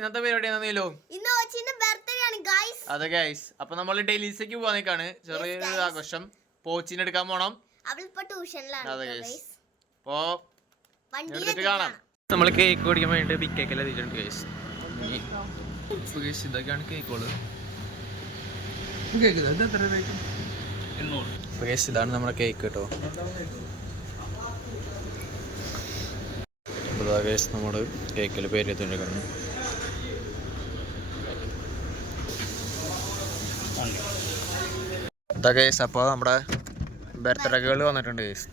ഇന്നത്തെ പരിപാടി എന്താണെന്നല്ലോ അതെ ഗൈസ്. അപ്പൊ നമ്മൾ ഡെയിലീസിലേക്ക് പോവാൻ നിൽക്കാണ്. ചെറിയൊരു ആഘോഷം. പോച്ചിനെ എടുക്കാൻ പോണം. അതെ ഗൈസ്. അപ്പോ കാണാം. നമ്മൾ കേക്ക് കുടിക്കാൻ വേണ്ടി ബിഗ് കേക്കെല്ലാം എത്തിയിട്ടുണ്ട് ഗൈസ്. ഇതൊക്കെയാണ് കേക്കുകള്. ഇതാണ് നമ്മുടെ കേക്ക് കേട്ടോ. നമ്മൾ കേക്കിൽ പേര് എത്തിയിട്ടുണ്ട്. ഇതാ കേസ്. അപ്പോൾ നമ്മുടെ ബർത്ത്ഡേ ഗേൾ വന്നിട്ടുണ്ട് കേസ്.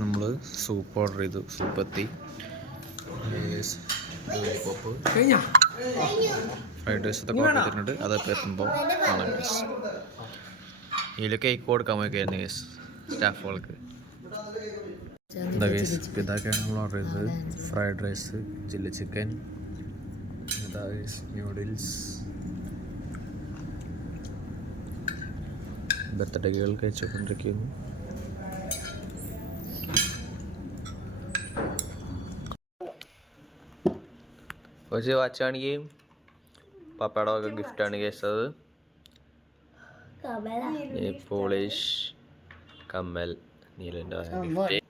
നമ്മൾ സൂപ്പ് ഓർഡർ ചെയ്തു. സൂപ്പ് എത്തി. ഫ്രൈഡ് റൈസ് ഒക്കെ ഓർഡർ ചെയ്തിട്ടുണ്ട്. അതൊക്കെ എത്തുമ്പോൾ കാണാം ഗേസ്. ഇതിൽ കേക്ക് കൊടുക്കാൻ പോയിക്കായിരുന്നു ഗേസ് സ്റ്റാഫുകൾക്ക്. എന്താ ഗേസ്, ഇതൊക്കെയാണ് നമ്മൾ ഓർഡർ ചെയ്തത്. Fried rice, chilli chicken, noodles. Birthday cake കഴിച്ചുകൊണ്ടിരിക്കുന്നു. കുറച്ച് വാച്ചാണെങ്കിൽ പപ്പയുടെ വക ഗിഫ്റ്റാണ് കേസത്. പോളിഷ് കമ്മൽ നീലൻ്റെ ഗിഫ്റ്റ്.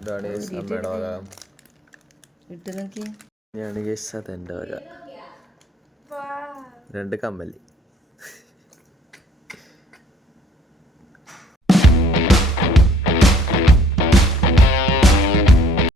ഇതാണ് അമ്മയുടെ വക. ഞാൻ കേസ് അതെൻ്റെ വക 2 കമ്മൽ.